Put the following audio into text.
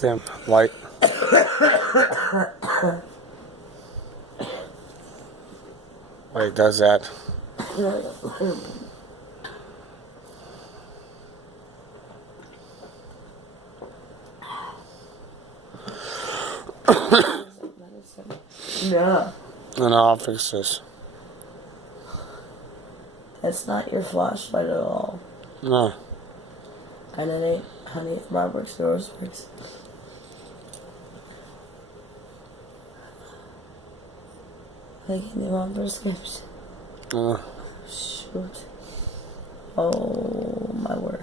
Damn light. Wait, it does that. Yeah. No, I'll fix this. That's not your flashlight at all. No. And it ain't honey if mine works, yours works. I gave the wrong prescription. Shoot. Oh my word.